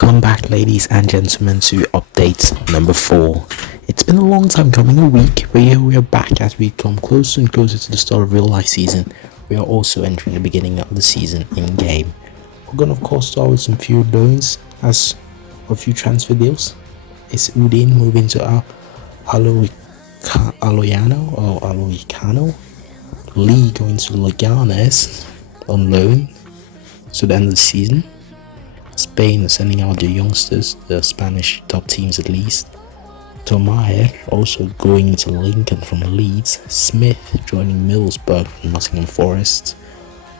Welcome back, ladies and gentlemen, to update number 4. It's been a long time coming, a week, but here we are back as we come closer and closer to the start of real life season. We are also entering the beginning of the season in game. We're going to, of course, start with some few loans as a few transfer deals. Is Udin moving to Aloyano or Aloycano? Lee going to Leganes on loan to the end of the season. Spain sending out their youngsters, the Spanish top teams at least. Tomayer also going to Linton from Leeds. Smith joining Middlesbrough from Nottingham Forest.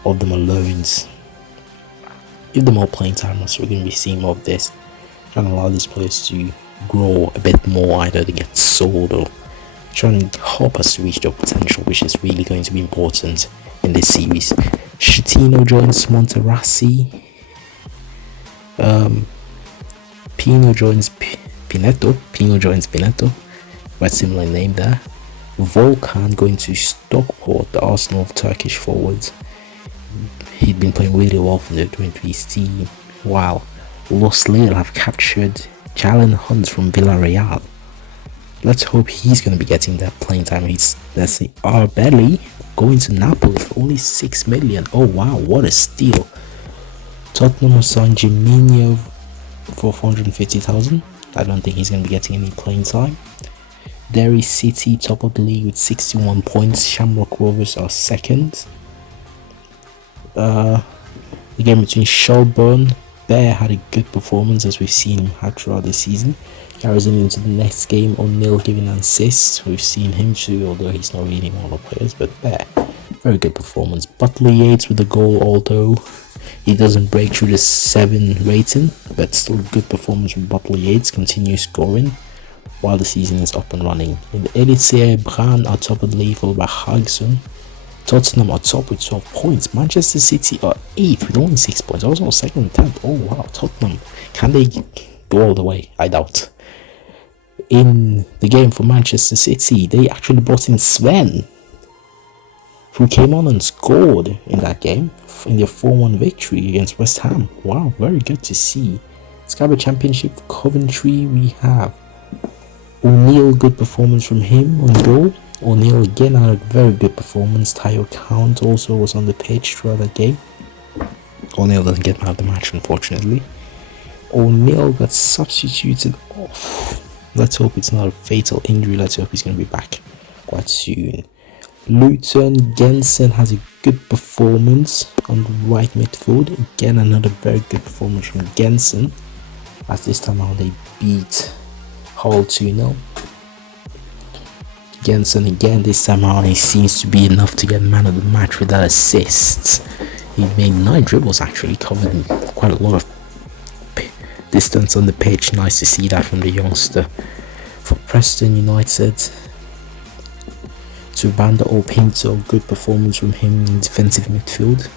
All of them are loans. Give them more playing time, so we're going to be seeing more of this. Trying to allow these players to grow a bit more, either to get sold or trying to help us to reach their potential, which is really going to be important in this series. Schettino joins Monterrey. Pino joins Pineto, quite similar name there. Volkan going to Stockport, the Arsenal Turkish forward. He'd been playing really well for the 23's team, while Los Lille have captured Jalen Hunt from Villarreal. Let's hope he's going to be getting that playing time. Let's see, Arbelli going to Napoli for only 6 million. Oh wow, what a steal. Tottenham have signed Jimenez for 450,000. I don't think he's going to be getting any playing time. Derry City top of the league with 61 points. Shamrock Rovers are second. The game between Shelbourne, Bear had a good performance as we've seen him have throughout the season. Carries him into the next game. O'Neill giving an assist. We've seen him too, although he's not really one of the players, but Bear, very good performance. Butler Yates with the goal, although he doesn't break through the 7 rating, but still good performance from Butler Yates, continues scoring while the season is up and running. In the Elite Bran are top of the league, followed by Highlnd. Tottenham are top with 12 points. Manchester City are 8th with only 6 points. Also second and 10th. Oh wow, Tottenham. Can they go all the way? I doubt. In the game for Manchester City, they actually brought in Sven, who came on and scored in that game in their 4-1 victory against West Ham. Wow, very good to see. Sky Championship Coventry, we have O'Neill, good performance from him on goal. O'Neill again had a very good performance. Tayo Count also was on the pitch throughout that game. O'Neill doesn't get man of the match, unfortunately. O'Neill got substituted off. Let's hope it's not a fatal injury. Let's hope he's going to be back quite soon. Luton Jensen has a good performance on the right midfield. Again, another very good performance from Jensen, as this time around they beat Hull 2-0. Jensen again, this time around he seems to be enough to get man of the match with that assist. He made 9 dribbles actually, covering quite a lot of distance on the pitch. Nice to see that from the youngster. For Preston United, Subanda Opinto, good performance from him in defensive midfield.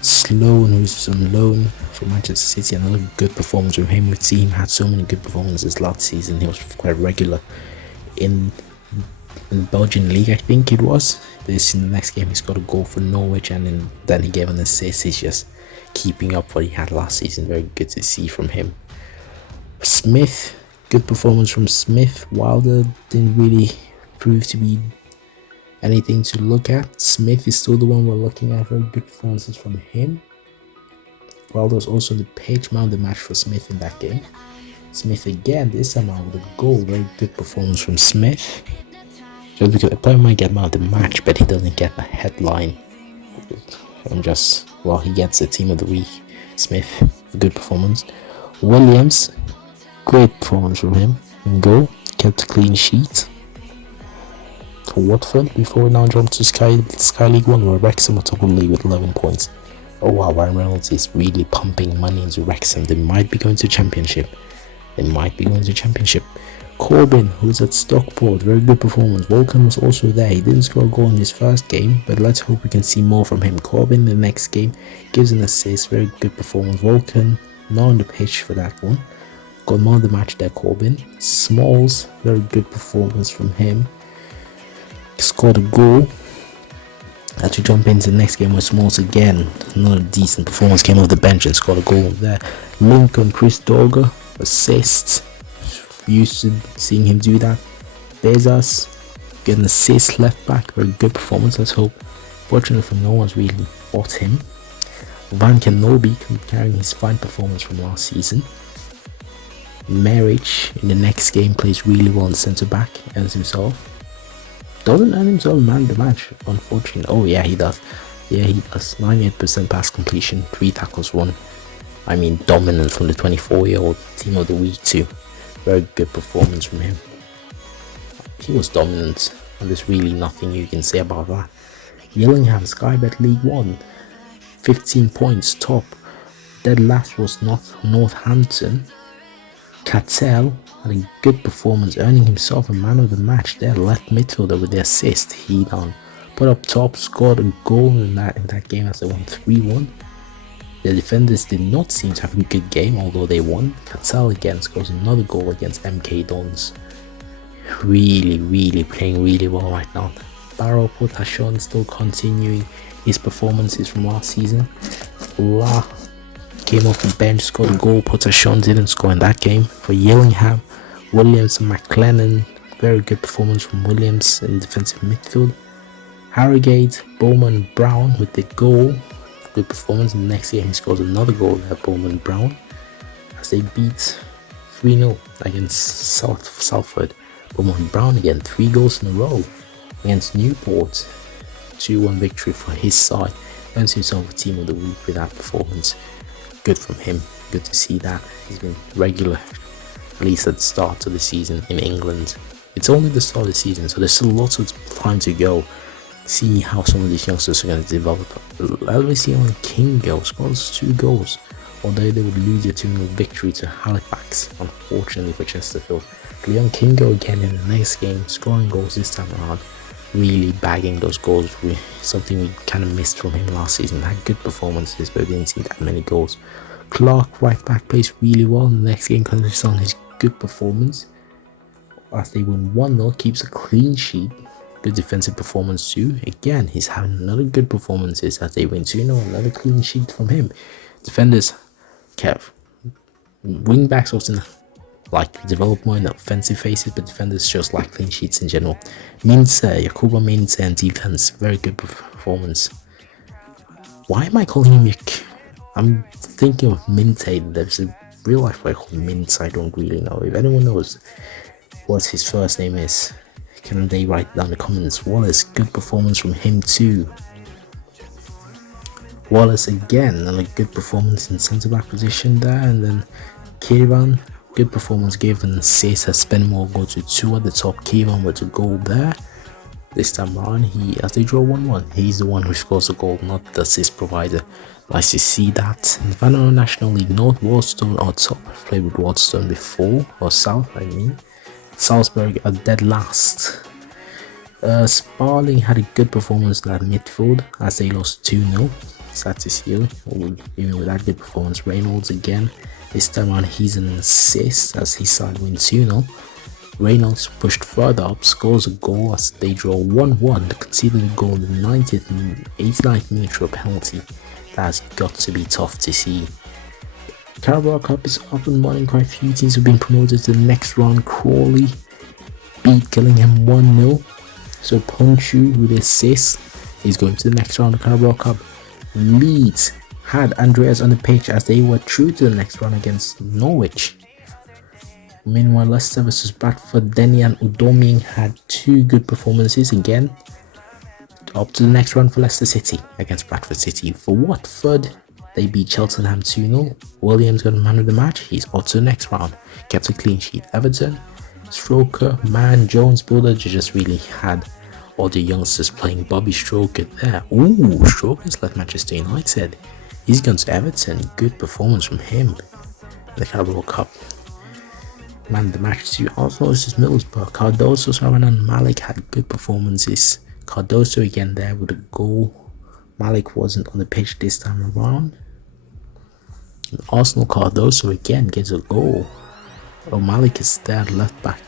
Sloan, who's on loan from Manchester City, another good performance from him. We've seen him had so many good performances last season. He was quite regular in the Belgian league, I think it was. This in the next game he scored a goal for Norwich, and then he gave an assist. He's just keeping up what he had last season. Very good to see from him. Smith, good performance from Smith. Wilder didn't really prove to be anything to look at. Smith is still the one we're looking at. Very good performances from him. Wilder was also the pitch man of the match for Smith in that game. Smith again, this time out with a goal. Very good performance from Smith. Just because a player might get man of the match, but he doesn't get a headline. He gets the team of the week. Smith, good performance. Williams, great performance from him in goal. Kept a clean sheet for Watford before we now jump to Sky League 1, where Wrexham are top of the league with 11 points. Oh wow, Ryan Reynolds is really pumping money into Wrexham. They might be going to Championship. Koven, who's at Stockport, very good performance. Volkan was also there. He didn't score a goal in his first game, but let's hope we can see more from him. Koven, the next game, gives an assist. Very good performance. Volkan, not on the pitch for that one. Got more of the match there, Koven. Smalls, very good performance from him. Scored a goal. As we jump into the next game, with Smalls again, another decent performance, came off the bench and scored a goal there. Linton, Chris Dogger, assists. Used to seeing him do that. Bezos, get an assist, left back, very good performance, let's hope. Fortunately, no one's really bought him. Van Kenobi carrying his fine performance from last season. Marriage in the next game plays really well in centre back, earns himself. Doesn't earn himself man of the match, unfortunately. Oh yeah, he does. Yeah, he does. 98% pass completion, 3 tackles, 1. I mean, dominance from the 24-year-old, team of the week too. Very good performance from him. He was dominant, and there's really nothing you can say about that. Gillingham, Skybet League 1, 15 points top. Dead last was Northampton. Cattell had a good performance, earning himself a man of the match there. Left midfielder with the assist. Highlnd put up top, scored a goal in that game as they won 3-1. The defenders did not seem to have a good game, although they won. Cattell again scores another goal against MK Dons. Really playing really well right now. Barrow Potashon still continuing his performances from last season. La came off the bench, scored a goal. Potashon didn't score in that game. For Gillingham, Williams and McLennan, very good performance from Williams in defensive midfield. Harrogate, Bowman, Brown with the goal. Good performance. In the next game he scores another goal there, Bowman Brown, as they beat 3-0 against Salford. Bowman Brown again, 3 goals in a row against Newport. 2-1 victory for his side. Earns himself a team of the week with that performance. Good from him. Good to see that. He's been regular, at least at the start of the season in England. It's only the start of the season, so there's still lots of time to go. See how some of these youngsters are going to develop. LVC on Kingo scores 2 goals, although they would lose a 2-0 victory to Halifax, unfortunately for Chesterfield. Leon Kingo again in the next game, scoring goals this time around, really bagging those goals. Something we kind of missed from him last season. Had good performances, but we didn't see that many goals. Clark, right back, plays really well in the next game, continues on his good performance as they win 1-0, keeps a clean sheet. Good defensive performance too. Again, he's having another good performances as they win 2-0. Another clean sheet from him. Defenders, wing backs often like to develop more in offensive phases, but defenders just like clean sheets in general. Jakuba Mintze and defense, very good performance. Why am I calling him I'm thinking of Minte. There's a real life way called Mintze. I don't really know. If anyone knows what his first name is, can they write down in the comments? Wallace, good performance from him too. Wallace again, and a good performance in centre back position there. And then Kieran, good performance given. Cesar Spenmore go to 2 at the top. Kieran with a goal there. This time around, as they draw 1-1, he's the one who scores the goal, not the assist provider. Nice to see that. In the Vanilla National League North, Waterstone are top. I've played with Waterstone before, or South, I mean. Salzburg are dead last. Sparling had a good performance in that midfield as they lost 2-0. Sad to see, even with that good performance. Reynolds again, this time around he's an assist as his side wins 2-0. Reynolds pushed further up, scores a goal as they draw 1-1. They conceded a goal in the 89th minute for a penalty. That's got to be tough to see. Carabao Cup is up and running. Quite a few teams have been promoted to the next round. Crawley beat Gillingham 1-0. So Ponchu with assist is going to the next round of Carabao Cup. Leeds had Andreas on the pitch as they were through to the next round against Norwich. Meanwhile, Leicester vs Bradford, Denny and Udoming had 2 good performances again. Up to the next round for Leicester City against Bradford City. For Watford, they beat Cheltenham 2-0. Williams got a man of the match. He's up to the next round. Kept a clean sheet. Everton, Stroker, Mann, Jones, Builder just really had all the youngsters playing. Bobby Stroker there. Ooh, Stroker's left Manchester United. He's gone to Everton. Good performance from him. The Carabao Cup. Man of the match to Arsenal vs Middlesbrough. Cardoso, Saran and Malik had good performances. Cardoso again there with a goal. Malik wasn't on the pitch this time around. Arsenal Cardoso again gets a goal. Oh, Malik is there, left back.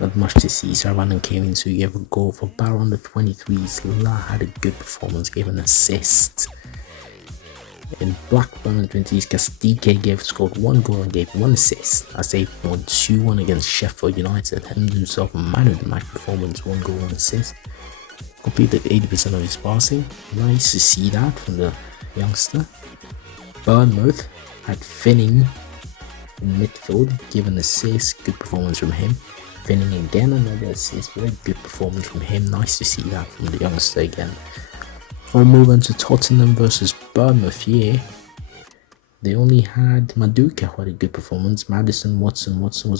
Not much to see. Saravanan came in, so he gave a goal for Barrow on the 23s. La had a good performance, gave an assist. In Blackburn on the 20s, Castique scored 1 goal and gave 1 assist as they won 2-1 against Sheffield United. And himself a man of the match performance, 1 goal, 1 assist. Completed 80% of his passing. Nice to see that from the youngster. Bournemouth had Finning in midfield, give an assist, good performance from him. Finning again, another assist, very good performance from him. Nice to see that from the youngster again. Before I move on to Tottenham versus Bournemouth here, they only had Maduka who had a good performance. Watson was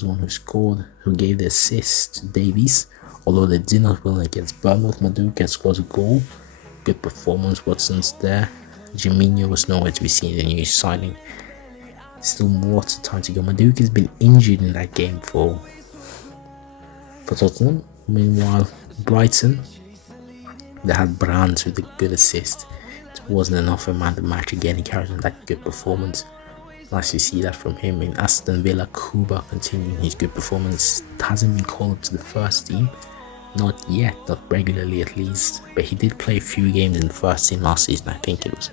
the one who scored, who gave the assist to Davies. Although they did not win against Bournemouth, Maduka scores a goal. Good performance, Watson's there. Jiminho was nowhere to be seen in the new signing. Still lots of time to go. Maduka's been injured in that game for Tottenham. Meanwhile, Brighton, they had Brands with a good assist. It wasn't enough for a man of the match again. He carries on that good performance. Nice to see that from him. In Aston Villa, Kuba continuing his good performance. Hasn't been called up to the first team. Not yet, not regularly at least. But he did play a few games in the first team last season. I think it was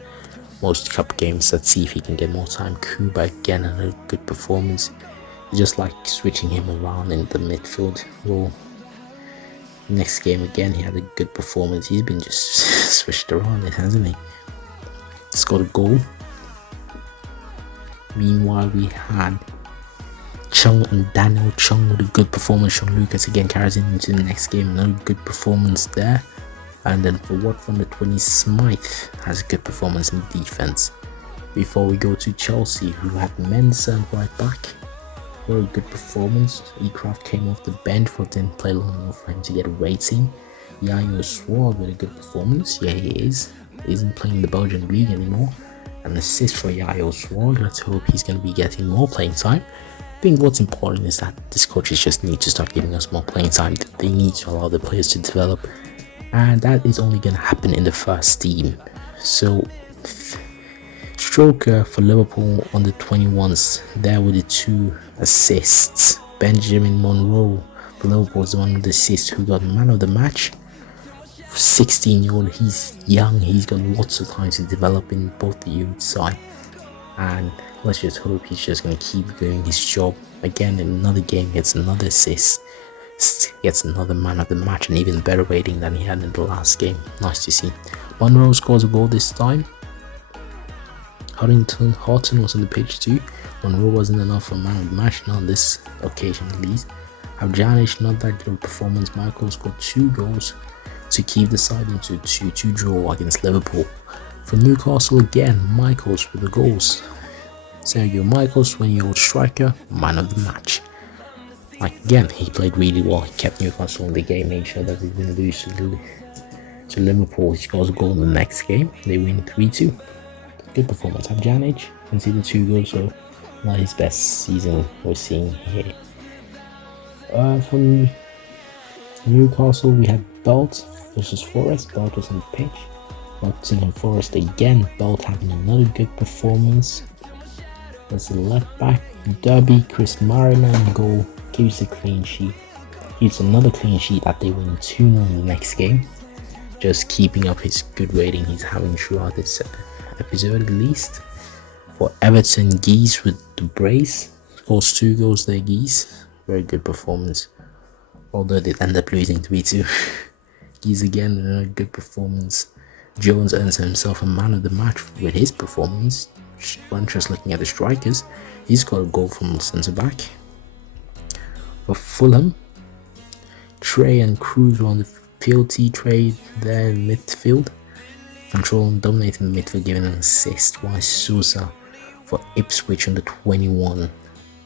most cup games. Let's see if he can get more time. Kuba again, another good performance. Just like switching him around in the midfield. Well, next game again, he had a good performance. He's been just switched around, hasn't he? Scored a goal. Meanwhile, we had Chung and Daniel Chung with a good performance. Sean Lucas again carries him into the next game. Another good performance there. And then for Watford, the 20, Smythe has a good performance in defense. Before we go to Chelsea, who had Mensah right back. Very good performance. Ecraft came off the bench, but didn't play long enough for him to get a rating. Yayo Sword with a good performance. Yeah, he is. He isn't playing the Belgian league anymore. An assist for Yayo Sword. Let's hope he's going to be getting more playing time. I think what's important is that these coaches just need to start giving us more playing time. They need to allow the players to develop, and that is only going to happen in the first team. So Stroker for Liverpool on the 21s there with the 2 assists. Benjamin Monroe for Liverpool is the one with the assist who got man of the match. 16-year-old, he's young, he's got lots of time to develop in both the youth side, and let's just hope he's just going to keep doing his job. Again, in another game, gets another assist, gets another man of the match, and even better rating than he had in the last game. Nice to see. Monroe scores a goal this time. Horton was on the pitch too. Monroe wasn't enough for man of the match, not on this occasion at least. Avjanic, not that good of performance. Michael scored 2 goals to keep the side into a 2-2 draw against Liverpool. For Newcastle again, Michaels with the goals. Sergio Michaels, 20-year-old striker, man of the match. Again, he played really well. He kept Newcastle in the game, made sure that they didn't lose to Liverpool. He scores a goal in the next game. They win 3-2. Good performance. Avjanic conceded 2 goals, so not his best season we're seeing here. From Newcastle, we had Belt versus Forest. Belt was on the pitch. Nottingham Forest again. Belt having another good performance. That's the left back. Derby, Chris Mariner in goal. Keeps a clean sheet. Keeps another clean sheet that they win 2-0 in the next game. Just keeping up his good rating he's having throughout this episode at least. For Everton, Geese with the brace. Scores 2 goals there, Geese. Very good performance. Although they end up losing 3-2. Geese again, a good performance. Jones earns himself a man of the match with his performance. When just looking at the strikers, he's got a goal from centre back. For Fulham, Trey and Cruz were on the field. Trey there in midfield, controlling, dominating the midfield, giving an assist. While Sousa for Ipswich on the 21.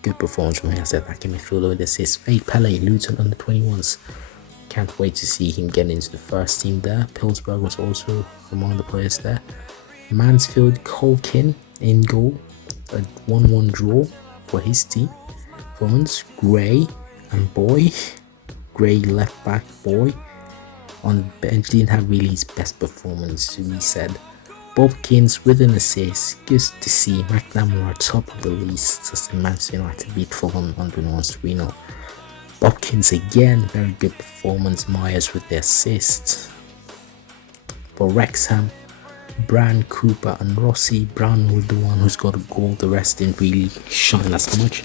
Good performance from him as attacking midfielder with assist. Fade Pele, Luton on the 21s. Can't wait to see him get into the first team there. Pillsbury was also among the players there. Mansfield, Colkin in goal. A 1-1 draw for his team. Performance, Gray and Boy. Gray left back, Boy on the bench didn't have really his best performance to be said. Bobkins with an assist. Good to see McNamara top of the list as the Manchester United beat Fulham on 3-0. Bobkins again, very good performance. Myers with the assist. For Wrexham, Bran, Cooper and Rossi. Brown was the one who's got a goal, the rest didn't really shine as much.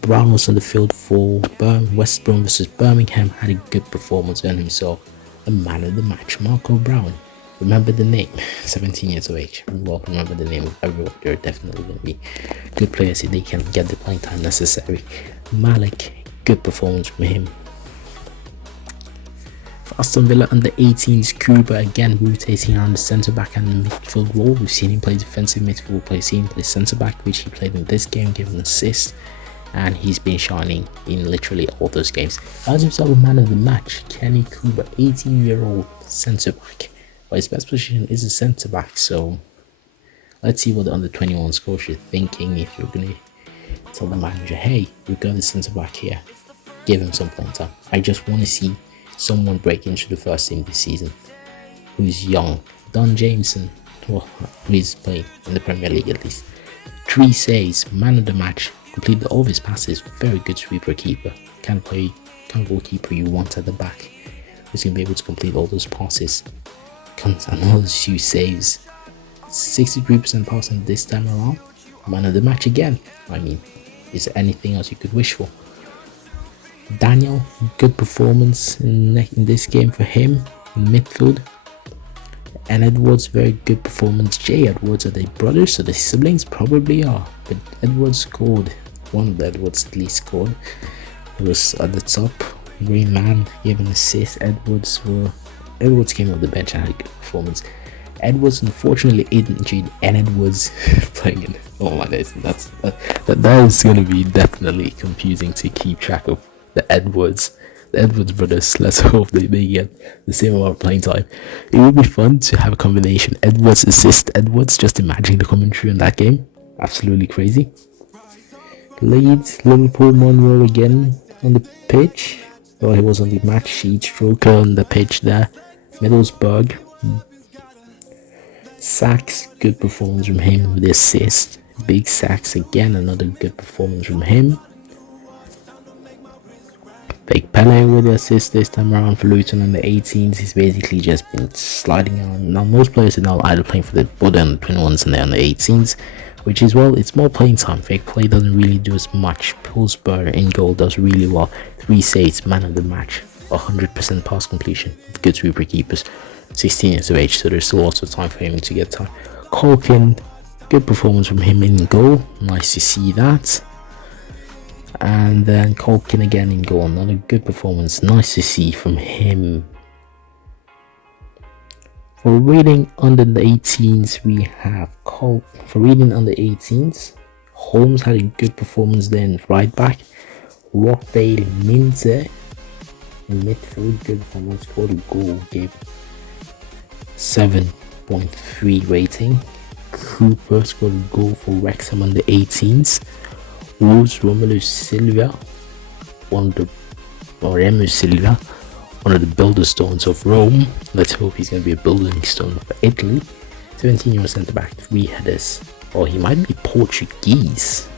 Brown was on the field for West Brom versus Birmingham, had a good performance, earned himself a man of the match. Marco Brown, remember the name, 17 years of age. Well, remember the name of everyone. They're definitely going to be good players if they can get the playing time necessary. Malik, good performance from him. For Aston Villa under 18s, Cooper again rotating around the centre back and midfield role. We've seen him play defensive midfield, seen him play centre back, which he played in this game, gave an assist, and he's been shining in literally all those games. Earns himself a man of the match. Kenny Cooper, 18-year-old centre back, but his best position is a centre back. So let's see what the under 21 coach is thinking. If you're gonna tell the manager, hey, we've got the centre back here, give him some playing time. I just want to see someone break into the first team this season who's young. Don Jameson, well, he's playing in the Premier League at least. 3 saves, man of the match, completed all of his passes, very good sweeper keeper, kind of goalkeeper you want at the back, who's going to be able to complete all those passes. Comes another 2 saves, 63% passing this time around, man of the match again. I mean, is there anything else you could wish for? Daniel, good performance in this game for him in midfield. And Edwards, very good performance. Jay Edwards, are they brothers? So the siblings probably are, but Edwards scored. One of the Edwards at least scored. It was at the top. Green Man gave an assist. Edwards came off the bench and had a good performance. Edwards unfortunately injured, and Edwards playing in. Oh my days, that is going to be definitely confusing to keep track of. The Edwards brothers. Let's hope they get the same amount of playing time. It would be fun to have a combination Edwards assist Edwards. Just imagine the commentary on that game. Absolutely crazy. Leeds, Liverpool, Monroe again on the pitch. Well, he was on the match sheet. Stroker on the pitch there. Middlesbrough, Sachs, good performance from him with the assist. Big Sachs again, another good performance from him. Big Pele with the assist this time around for Luton on the 18s. He's basically just been sliding around. Now most players are now either playing for the both on the 21s and they're on the 18s, which is, well, it's more playing time. Fake play doesn't really do as much. Pillsbury in goal does really well. 3 saves, man of the match, 100% pass completion, good sweeper keepers, 16 years of age, so there's still lots of time for him to get time. Colkin, good performance from him in goal, nice to see that. And then Colkin again in goal, another good performance, nice to see from him. For reading under the 18s, we have for reading under 18s, Holmes had a good performance then, right back. Rockdale Minze in midfield, good performance, scored a goal, gave 7.3 rating. Cooper scored a goal for Wrexham under 18s. Wolves, Romelu Silva, one of the builder stones of Rome. Let's hope he's going to be a building stone for Italy. 17-year-old centre back, 3 headers. Or he might be Portuguese.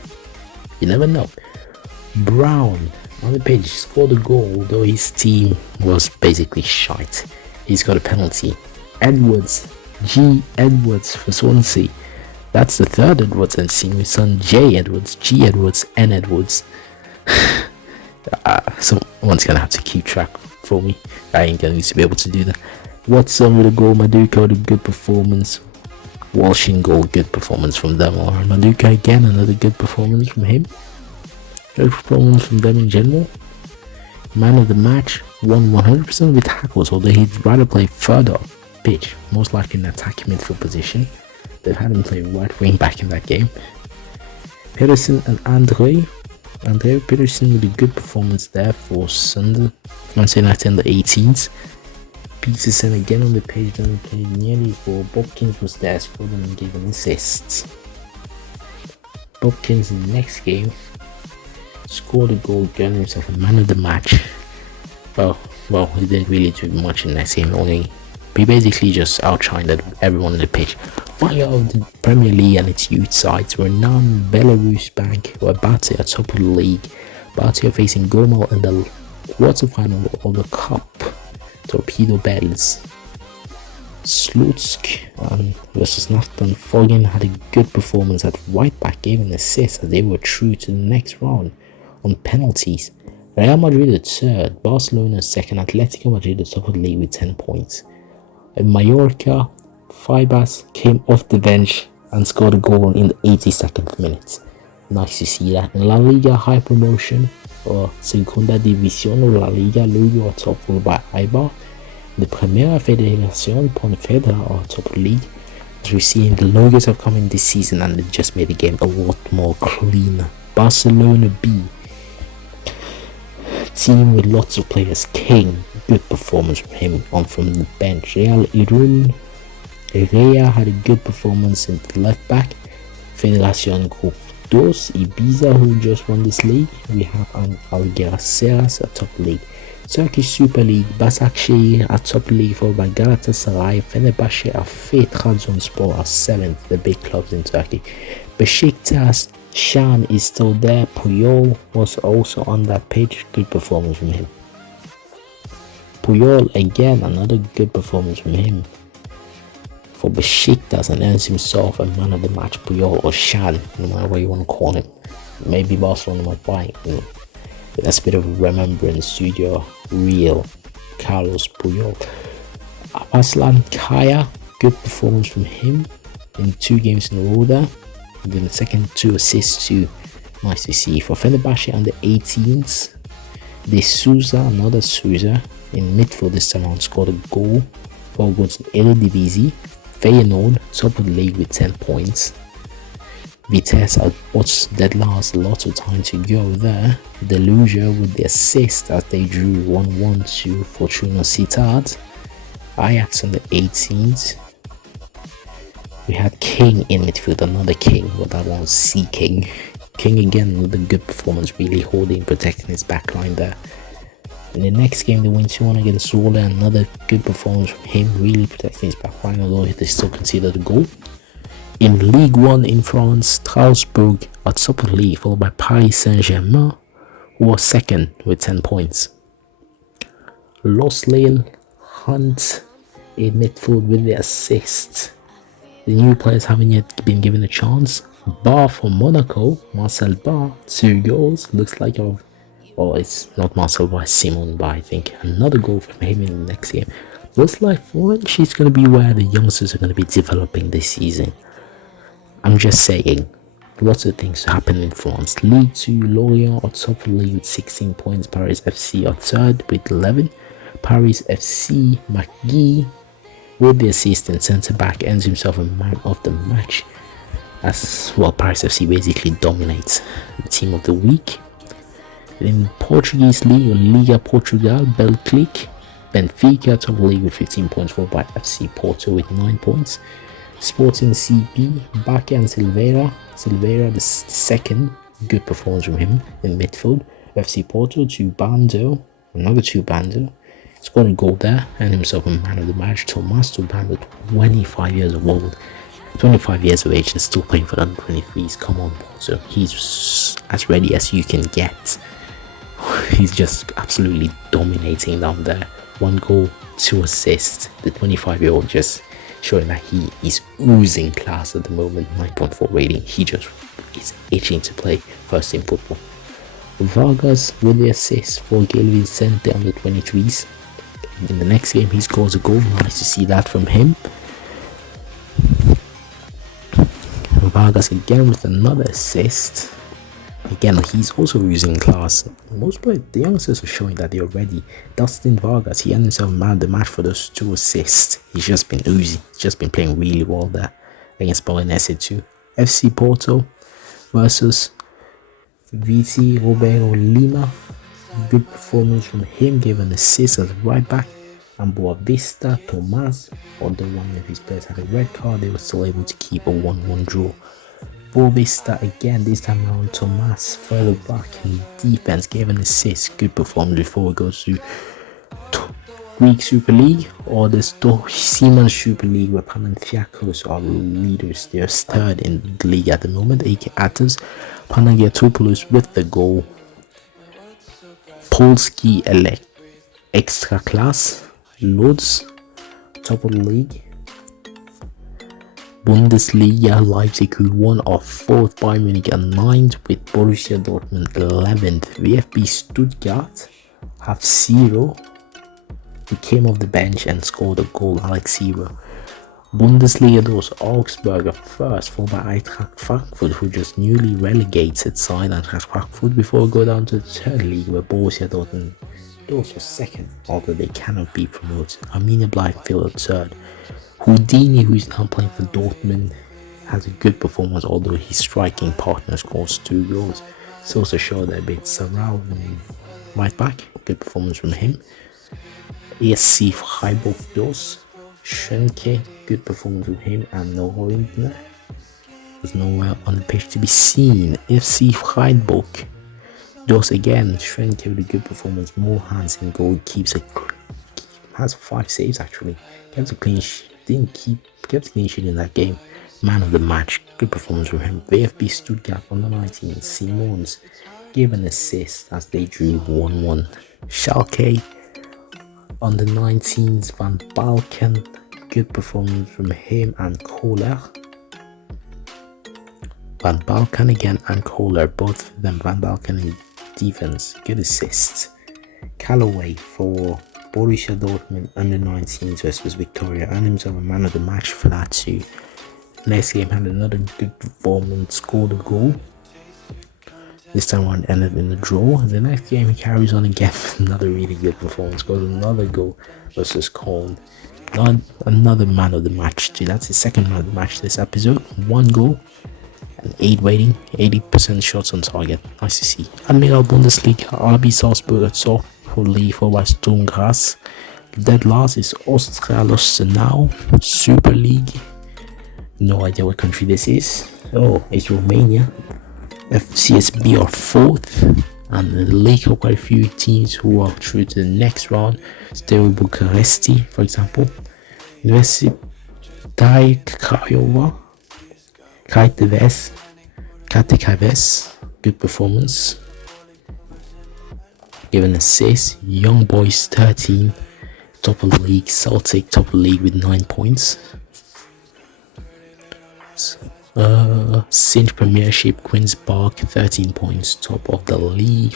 You never know. Brown on the pitch scored a goal, though his team was basically shite. He's got a penalty. Edwards, G. Edwards for Swansea. That's the third Edwards I've seen. With son J. Edwards, G. Edwards, N. Edwards. Someone's gonna have to keep track for me. I ain't gonna need to be able to do that. Watson with a goal. Maduka with a good performance. Walsh in goal, good performance from them. Or Maduka again, another good performance from him. Good performance from them in general. Man of the match, won 100% with tackles, although he'd rather play further up pitch, most likely in attacking midfield position. They've had him play right wing back in that game. Peterson and Andre Peterson with a good performance there for Manchester United in the 18s. Peterson again on the page, then played nearly for Bobkins was there, scored and gave an assist. Bobkins in the next game scored a goal, getting himself a man of the match. Well, he didn't really do much in the next game, he basically just outshined everyone on the pitch. Finally, of the Premier League and its youth sides, renowned Belarus Bank, who are Batia, top of the league. Batia facing Gomel in the quarterfinal of the Cup, Torpedo Bells. Slutsk versus Northern Foggin had a good performance at right back, gave an assist as they were through to the next round on penalties. Real Madrid third, Barcelona second, Atletico Madrid the top of the league with 10 points. In Mallorca, Fibas came off the bench and scored a goal in the 82nd minute. Nice to see that. In La Liga, high promotion or Segunda División of La Liga, Lugo are top followed by Eibar. The Primera Federación Ponferrada are top league. As we're seeing, the logos have come in this season and they just made the game a lot more cleaner. Barcelona B, team with lots of players. King, good performance from him on from the bench. Real Irún, Jéja had a good performance in the left back. Federación Group 2, Ibiza, who just won this league. We have an Algeciras at top league. Turkish Super League, Başakşehir at top league, followed by Galatasaray. Fenerbahçe are 5th, Trabzonspor are 7th, the big clubs in Turkey. Besiktas, Shan is still there. Puyol was also on that page, good performance from him. Puyol again, another good performance from him for Besiktas, and earns himself a man of the match. Puyol or Shan, no matter what you want to call him. Maybe Barcelona might buy him. That's a bit of a remembrance to your Riell, Carlos Puyol. Aslan Kaya, good performance from him in 2 games in a row there. And then the second 2 assists too. Nice to see. For Fenerbahçe under 18s, De Souza, another Souza in midfield this time around, scored a goal. 4 goals in Eredivisie. Feyenoord, top of the league with 10 points. Vitesse outputs dead last, lots of time to go there. Delusia with the assist as they drew 1-1 to Fortuna Sittard. Ajax on the 18th. We had King in midfield, another King, but that one's C King. King again with a good performance, really holding, protecting his backline there. In the next game, they win 2-1 against Rolle, another good performance from him, really protecting his backline, although they still conceded a goal. In League 1 in France, Strasbourg are top of the league, followed by Paris Saint-Germain, who are second with 10 points. Loslale, Hunt in midfield with the assist. The new players haven't yet been given a chance. Bar for Monaco, Marcel Bar, 2 goals. Looks like it's not Marcel Bar, Simon Bar, I think. Another goal from him in the next game. Looks like she's going to be where the youngsters are going to be developing this season. I'm just saying, lots of things happen in France. League 2, Lorin are top of the league with 16 points. Paris FC are third with 11. Paris FC, McGee with the assist and centre back ends himself a man of the match. As well, Paris FC basically dominates the team of the week. In Portuguese league, Liga Portugal, Belclic, Benfica top of the league with 15 points, followed by FC Porto with 9 points. Sporting CP, Baque and Silveira the second, good performance from him in midfield. FC Porto, Tubando, another Tubando, scored a goal there and himself a man of the match. Tomas Tubando, 25 years old, 25 years of age and still playing for the under-23s. Come on, Porto, he's as ready as you can get. He's just absolutely dominating down there. 1 goal, 2 assists. The 25-year-old just showing that he is oozing class at the moment. 9.4 rating. He just is itching to play first team football. Vargas with the assist for Gil Vicente on the 23s. In the next game, he scores a goal. Nice to see that from him. Vargas again with another assist. Again, he's also using class. Most players, the youngsters are showing that they're ready. Dustin Vargas, he earned himself man of the match for those 2 assists. He's just been oozing. He's just been playing really well there against Bolognese too. FC Porto versus VT Roberto Lima. Good performance from him, gave an assist as a right back. And Boavista Tomas, although one of his players had a red card, they were still able to keep a 1-1 draw. Boavista again, this time around Tomas further back in defense, gave an assist, good performance before it goes to Greek Super League or the Siemens Super League, where Panathinaikos are leaders. They're third in the league at the moment. AK Athens, Panagiotopoulos with the goal. Polski Extra Class, Lodz, top of the league. Bundesliga, Leipzig who won are 4th, Bayern Munich are 9th with Borussia Dortmund 11th. VfB Stuttgart have 0. He came off the bench and scored a goal, Alex 0. Bundesliga those Augsburg are 1st, followed by Eintracht Frankfurt, who just newly relegated side Eintracht Frankfurt before go down to the 3rd league where Borussia Dortmund those are 2nd, although they cannot be promoted. Arminia Bielefeld 3rd. Houdini, who is now playing for Dortmund, has a good performance, although his striking partner scores 2 goals. It's also showed a bit Sarau right back, good performance from him. ESC Freiburg those. Schwenke, good performance from him, and Lorin was nowhere on the pitch to be seen. FC Freiburg those again. Schwenke with a good performance, more hands in goal, has 5 saves actually, kept a clean sheet. Kept a clean sheet in that game. Man of the match, good performance from him. VfB Stuttgart on the 19th, Simons gave an assist as they drew 1-1. Schalke on the 19th, Van Balken, good performance from him and Kohler. Van Balken again and Kohler, both of them, Van Balken in defense, good assists. Callaway for Borussia Dortmund under 19s versus Victoria, and himself a man of the match for that too. Next game had another good performance, scored a goal. This time around ended in a draw. The next game he carries on again with another really good performance, scored another goal versus Köln. Another man of the match too. That's his 2nd man of the match this episode. 1 goal and 8 waiting, 80% shots on target. Nice to see. Admiral Bundesliga, RB Salzburg at top. Followed by Sturm Graz. Dead last is Austria Lustenau, Super League. No idea what country this is. Oh, it's Romania. FCSB are 4th, and in the league have quite a few teams who are through to the next round. Steaua Bucuresti, for example. Universitatea Craiova, Catecaves, good performance. Given assist, Young Boys 13, top of the league. Celtic top of the league with 9 points. Cinch Premiership, Queen's Park 13 points, top of the league.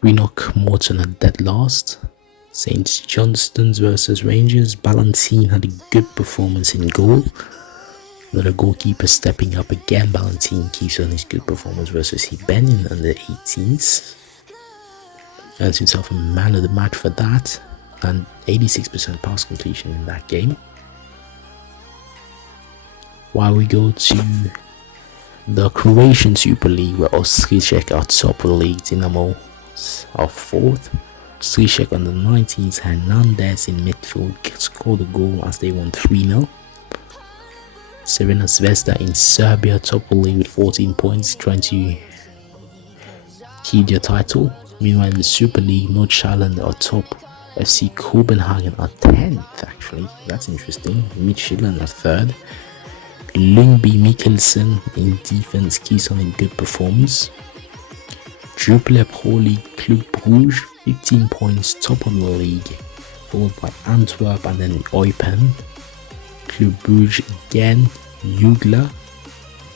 Greenock Morton at dead last. St Johnstone's versus Rangers. Ballantine had a good performance in goal. Another goalkeeper stepping up again. Ballantine keeps on his good performance versus Benin under 18s. Earns himself a man of the match for that, and 86% pass completion in that game. While we go to the Croatian Super League, where Osijek are top of the league, Dinamo are 4th. Osijek on the 19th, Hernandez in midfield scored a goal as they won 3-0. Crvena Zvezda in Serbia, top of the league with 14 points, trying to keep their title. Meanwhile, in the Super League, Highlnd are top. FC Copenhagen are 10th, actually. That's interesting. Midtjylland are 3rd. Lyngby Mikkelsen in defense keeps on a good performance. Jupiler Pro League, Club Brugge, 15 points, top of the league. Followed by Antwerp and then Eupen. Club Brugge again. Jugla,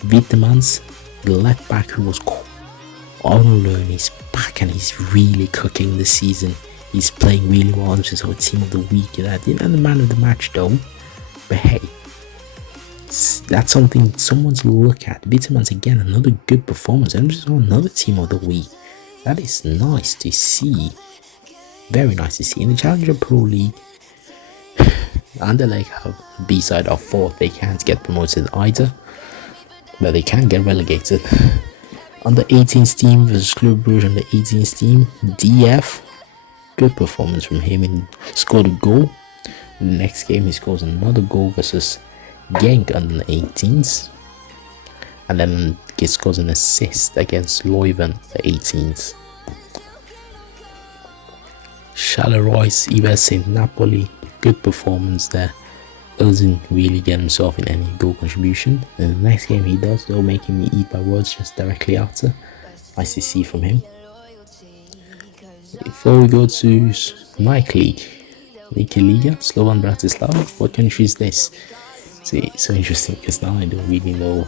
Wittemans, the left back who was on loan, is back and he's really cooking this season. He's playing really well. He's our team of the week. That didn't the man of the match though, but hey, that's something someone to look at. Wittemans again, another good performance, and this is another team of the week. That is nice to see. Very nice to see. In the Challenger Pro League, Anderlecht have B-side of 4th. They can't get promoted either, but they can get relegated. Under 18s team versus Club Brugge under 18s team. DF, good performance from him and scored a goal. In the next game he scores another goal versus Genk under the 18s. And then he scores an assist against Leuven the 18s. Charleroi Iber St. Napoli, good performance there. Doesn't really get himself in any goal contribution. In the next game he does, though, making me eat my words just directly after. Nice to see from him. Before we go to my league, Liga, Slovan Bratislava. What country is this? See, it's so interesting because now I don't really know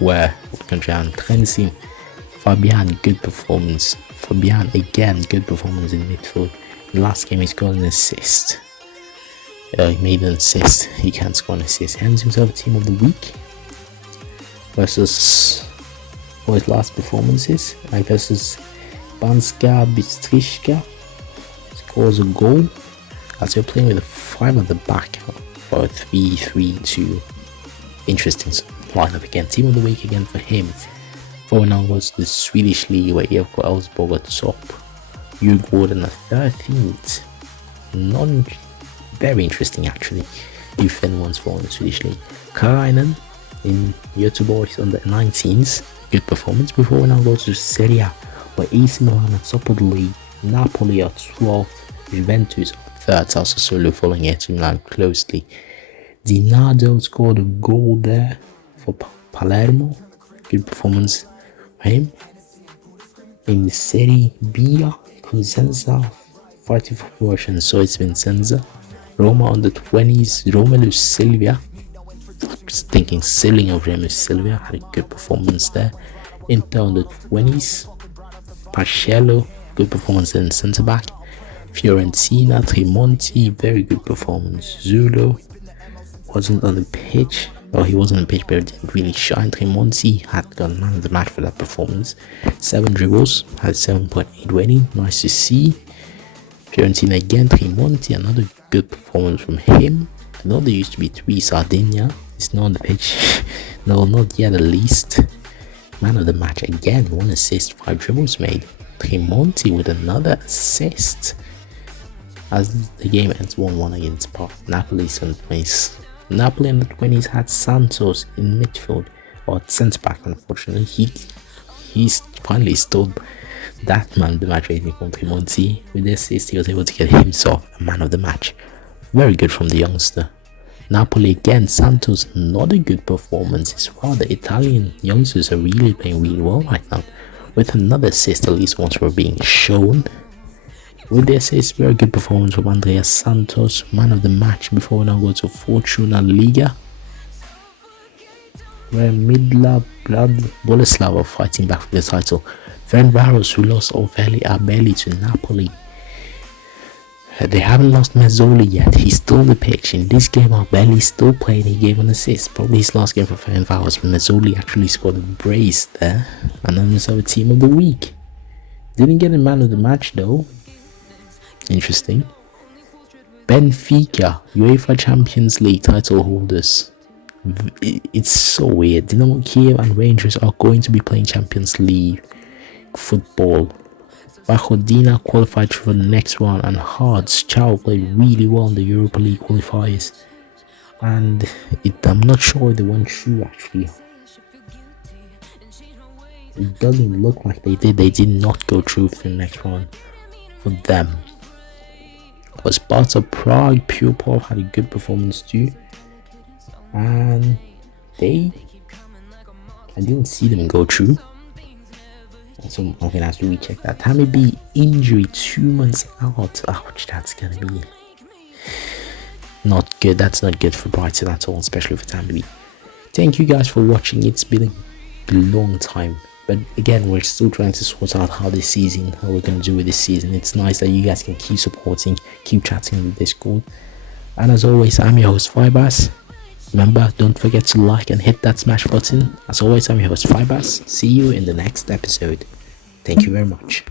what country I'm cleansing. Fabian, good performance. Fabian again, good performance in midfield. The last game he scored an assist. He made an assist. He can't score an assist. Hands himself team of the week versus for his last performances. Versus Banska Bystrica. Scores a goal. As we're playing with a 5 at the back for a 3-3-2. Interesting lineup again. Team of the week again for him. Going on was the Swedish league where you have got Elfsborg at top. Djurgården at 13th. Very interesting actually. If anyone's following the Swedish league. Karra in Göteborg on the 19th. Good performance. Before we now go to Serie A, where AC Milan at top of the league. Napoli at 12th. Juventus at 3rd. Also solo following AC Milan closely. Dinardo scored a goal there for Palermo. Good performance for him. In the Serie B, Cosenza fighting for promotion, so it's Vincenza. Roma on the 20s, Romelu Silva. Just thinking ceiling of Romelu Silva, had a good performance there. Inter on the 20s, Pacello, good performance in centre back. Fiorentina, Tremonti, very good performance. Zulo wasn't on the pitch. Well, he wasn't on the pitch, but didn't really shine. Tremonti had got man of the match for that performance. 7 dribbles, had 7.8 rating. Nice to see. Fiorentina again, Tremonti, another good performance from him. I know there used to be 3 Sardinia. It's not on the pitch. No, not yet at least. Man of the match again, 1 assist, 5 dribbles made. Tremonti with another assist. As the game ends 1-1 against Napoli's on the 20s. Napoli in the 20s had Santos in midfield, or centre back. Unfortunately, he's finally stole that man of the match rating from Tremonti. With the assist, he was able to get himself a man of the match. Very good from the youngster. Napoli again, Santos, not a good performance as well. The Italian youngsters are really playing really well right now. With another assist, at least once we're being shown. With the assist, very good performance from Andrea Santos, man of the match. Before we now go to Fortuna Liga, where Midla Blood Boleslav are fighting back for the title. Ferencváros, who lost Orveli Abeli to Napoli. They haven't lost Mazzoli yet. He's still on the pitch. In this game, Abeli still playing. He gave an assist. Probably his last game for Ferencváros. Mazzoli actually scored a brace there. And then we have a team of the week. Didn't get a man of the match though. Interesting. Benfica, UEFA Champions League title holders. It's so weird. Dynamo Kiev and Rangers are going to be playing Champions League football. Bachodina qualified for the next one, and Hearts Chow played really well in the Europa League qualifiers. And I'm not sure they went through actually. It doesn't look like they did. They did not go through for the next one for them. But Sparta Prague, Pure Pop had a good performance too. And I didn't see them go through. So I'm gonna have to recheck that. Tammy B injury, 2 months out. Ouch, that's gonna be not good. That's not good for Brighton at all, especially for Tammy B. Thank you guys for watching. It's been a long time. But again, we're still trying to sort out how we're going to do with this season. It's nice that you guys can keep supporting, keep chatting in the Discord. And as always, I'm your host, Fibas. Remember, don't forget to like and hit that smash button. As always, I'm your host, Fibas. See you in the next episode. Thank you very much.